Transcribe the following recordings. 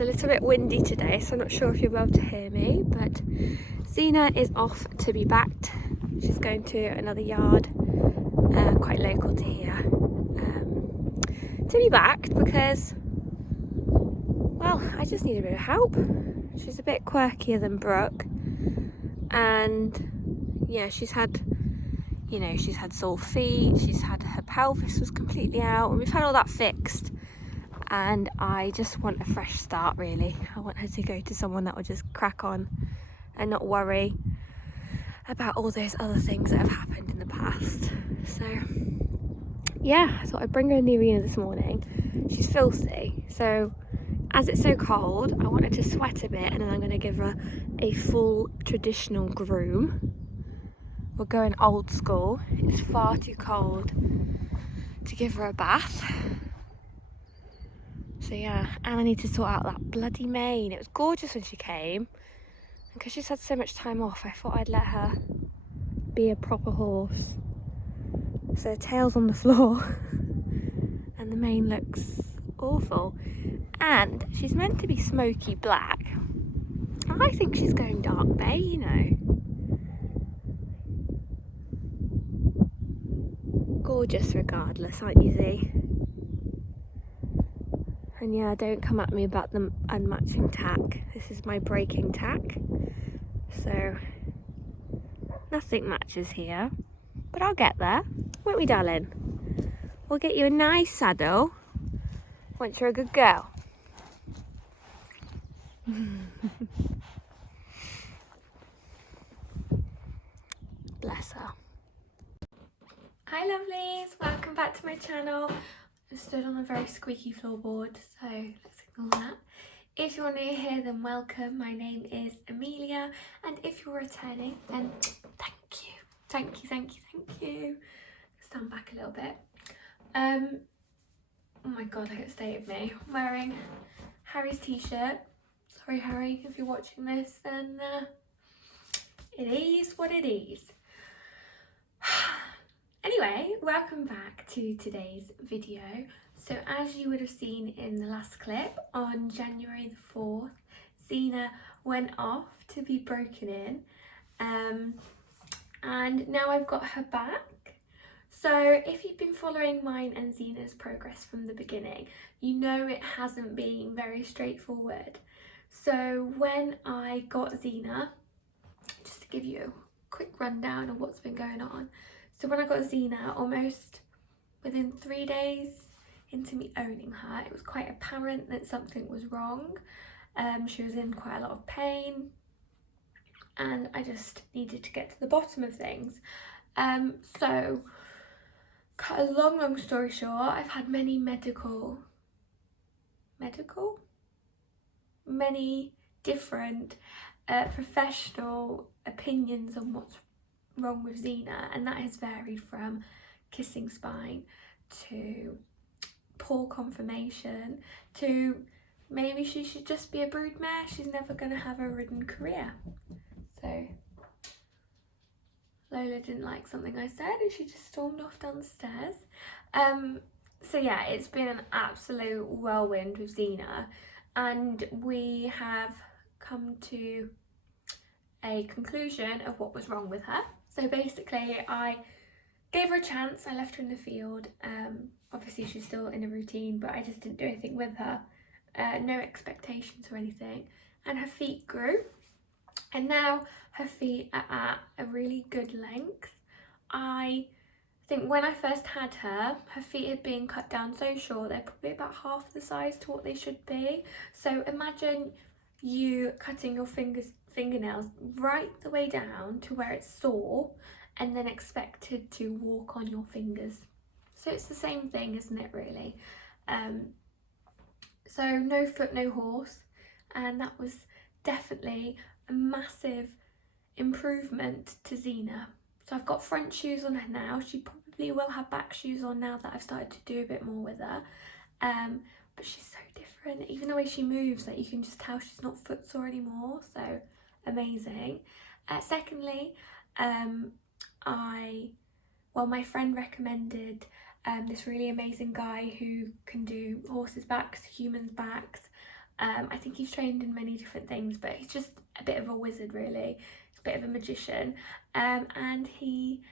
It's a little bit windy today, so I'm not sure if you'll be able to hear me, but Xena is off to be backed. She's going to another yard, quite local to here, to be backed because, well, I just need a bit of help. She's a bit quirkier than Brooke, and yeah, she's had sore feet, her pelvis was completely out, and we've had all that fixed. And I just want a fresh start, really. I want her to go to someone that will just crack on and not worry about all those other things that have happened in the past. So yeah, I thought I'd bring her in the arena this morning. She's filthy, so as it's so cold, I want her to sweat a bit, and then I'm going to give her a full traditional groom. We're going old school. It's far too cold to give her a bath. So yeah, and I need to sort out that bloody mane. It was gorgeous when she came, and because she's had so much time off, I thought I'd let her be a proper horse. So tail's on the floor and the mane looks awful, and she's meant to be smoky black. I think she's going dark bay, you know. Gorgeous regardless, aren't you, Z? And yeah, don't come at me about the unmatching tack. This is my breaking tack. So nothing matches here, but I'll get there, won't we, darling? We'll get you a nice saddle once you're a good girl. Bless her. Hi lovelies, welcome back to my channel. I stood on a very squeaky floorboard, so let's ignore that. If you're new here, then welcome. My name is Amelia, and if you're returning, then thank you. Thank you, thank you, thank you. Stand back a little bit. Oh my god, look at the state of me. I'm wearing Harry's t-shirt. Sorry Harry, if you're watching this, then it is what it is. Anyway, welcome back to today's video. So as you would have seen in the last clip, on January the 4th, Xena went off to be broken in, and now I've got her back. So if you've been following mine and Xena's progress from the beginning, you know it hasn't been very straightforward. So when I got Xena, just to give you a quick rundown of what's been going on. So when I got Xena, almost within 3 days into me owning her, it was quite apparent that something was wrong. She was in quite a lot of pain, and I just needed to get to the bottom of things. So cut a long story short, I've had many many different professional opinions on what's wrong with Xena, and that has varied from kissing spine to poor conformation to maybe she should just be a broodmare. She's never going to have a ridden career. So Lola didn't like something I said and she just stormed off downstairs. So yeah, it's been an absolute whirlwind with Xena, and we have come to a conclusion of what was wrong with her. So basically I gave her a chance. I left her in the field. Obviously she's still in a routine, but I just didn't do anything with her. No expectations or anything. And her feet grew, and now her feet are at a really good length. I think when I first had her, her feet had been cut down so short, they're probably about half the size to what they should be. So imagine you cutting your fingernails right the way down to where it's sore, and then expected to walk on your fingers. So it's the same thing, isn't it, really? So no foot, no horse, and that was definitely a massive improvement to Xena. So I've got front shoes on her now. She probably will have back shoes on now that I've started to do a bit more with her. But she's so different. Even the way she moves, like, you can just tell she's not footsore anymore. So amazing. Secondly, my friend recommended this really amazing guy who can do horses' backs, humans' backs, I think he's trained in many different things, but he's just a bit of a wizard really. He's a bit of a magician, and he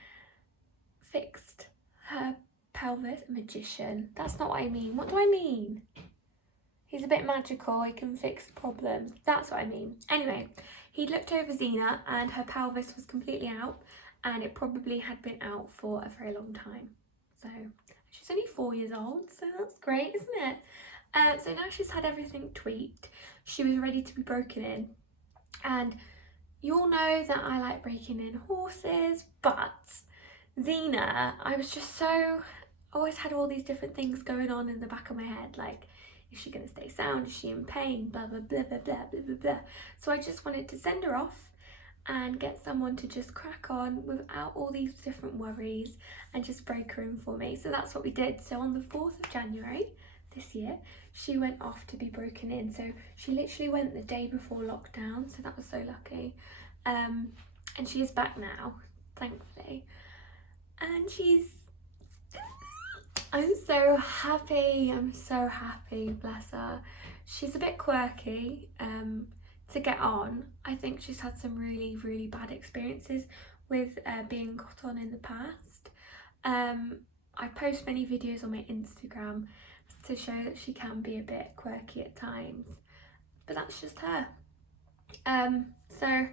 fixed her pelvis. Magician, that's not what I mean. What do I mean? He's a bit magical, he can fix problems. That's what I mean. Anyway, he looked over Xena and her pelvis was completely out, and it probably had been out for a very long time. So she's only 4 years old, so that's great, isn't it? So now she's had everything tweaked. She was ready to be broken in. And you all know that I like breaking in horses, but Xena, I was just so, always had all these different things going on in the back of my head, like, is she going to stay sound? Is she in pain? Blah, blah, blah, blah, blah, blah, blah, blah. So I just wanted to send her off and get someone to just crack on without all these different worries and just break her in for me. So that's what we did. So on the 4th of January this year, she went off to be broken in. So she literally went the day before lockdown. So that was so lucky. And she is back now, thankfully. And I'm so happy, bless her. She's a bit quirky to get on. I think she's had some really, really bad experiences with being got on in the past. I post many videos on my Instagram to show that she can be a bit quirky at times, but that's just her. So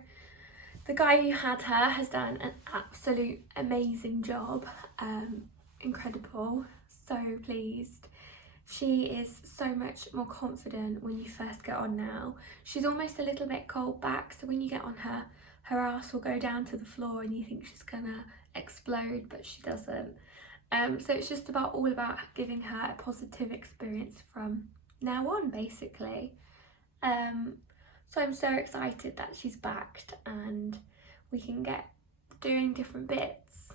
the guy who had her has done an absolute amazing job. Incredible, so pleased. She is so much more confident when you first get on now. She's almost a little bit cold back, so when you get on her, her ass will go down to the floor and you think she's gonna explode, but she doesn't. So it's just all about giving her a positive experience from now on, basically. So I'm so excited that she's backed and we can get doing different bits.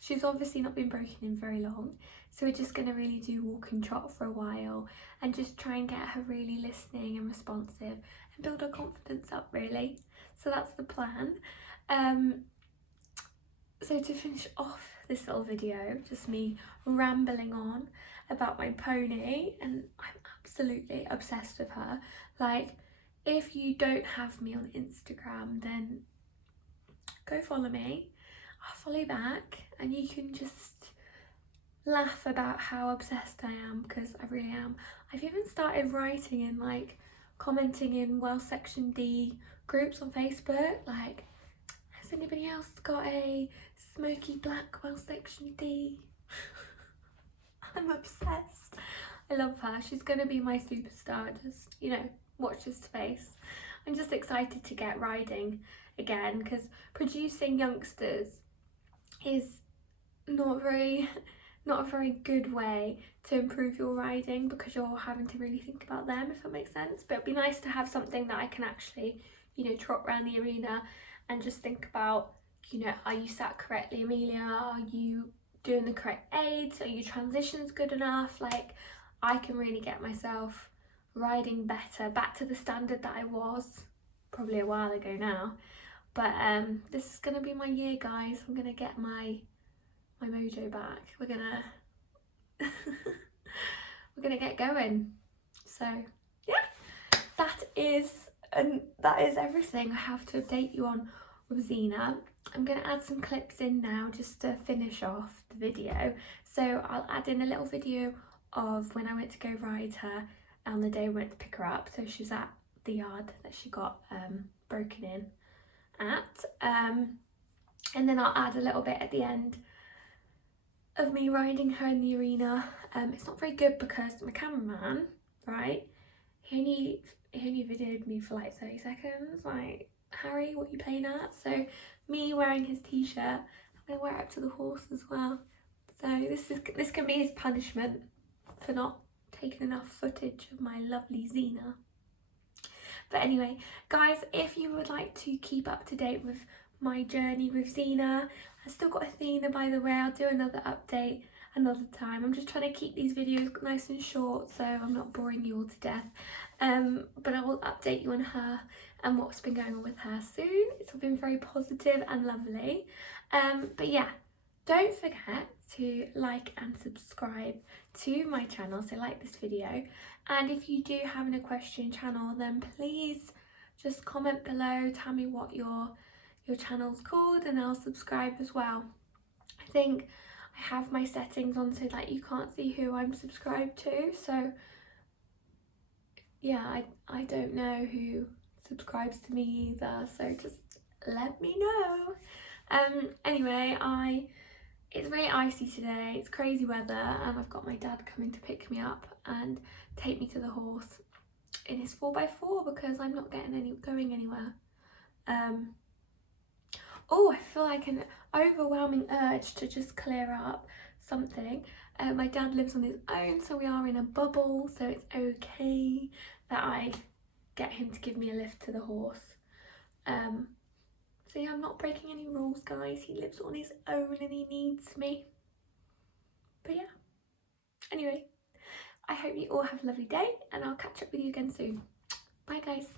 She's obviously not been broken in very long, so we're just going to really do walk and trot for a while and just try and get her really listening and responsive and build her confidence up, really. So that's the plan. So to finish off this little video, just me rambling on about my pony, and I'm absolutely obsessed with her. Like, if you don't have me on Instagram, then go follow me. I'll follow you back and you can just laugh about how obsessed I am, because I really am. I've even started writing and like commenting in Well Section D groups on Facebook, like, has anybody else got a smoky black Well Section D? I'm obsessed. I love her. She's gonna be my superstar. Just, you know, watch this space. I'm just excited to get riding again, because producing youngsters is not a very good way to improve your riding, because you're having to really think about them, if that makes sense. But it'd be nice to have something that I can actually, you know, trot around the arena and just think about, you know, are you sat correctly, Amelia? Are you doing the correct aids? Are your transitions good enough? Like, I can really get myself riding better, back to the standard that I was probably a while ago now. But this is gonna be my year, guys. I'm gonna get my mojo back. We're gonna we're gonna get going. So yeah, that is everything I have to update you on with Xena. I'm gonna add some clips in now just to finish off the video. So I'll add in a little video of when I went to go ride her on the day I went to pick her up. So she's at the yard that she got broken in at, and then I'll add a little bit at the end of me riding her in the arena. It's not very good because my cameraman, right, he only videoed me for like 30 seconds. Like, Harry, what are you playing at? So me wearing his t-shirt, I'm gonna wear it up to the horse as well. So this can be his punishment for not taking enough footage of my lovely Xena. But anyway, guys, if you would like to keep up to date with my journey with Xena, I've still got Athena, by the way. I'll do another update another time. I'm just trying to keep these videos nice and short so I'm not boring you all to death. But I will update you on her and what's been going on with her soon. It's all been very positive and lovely. But yeah, don't forget to like and subscribe to my channel, so like this video, and if you do have an equestrian channel, then please just comment below, tell me what your channel's called, and I'll subscribe as well. I think I have my settings on so that you can't see who I'm subscribed to, so yeah, I don't know who subscribes to me either, so just let me know. Anyway, it's really icy today, it's crazy weather, and I've got my dad coming to pick me up and take me to the horse in his 4x4 because I'm not going anywhere. Oh, I feel like an overwhelming urge to just clear up something. My dad lives on his own, so we are in a bubble, so it's okay that I get him to give me a lift to the horse. So yeah, I'm not breaking any rules, guys. He lives on his own and he needs me. But yeah, anyway, I hope you all have a lovely day, and I'll catch up with you again soon. Bye, guys.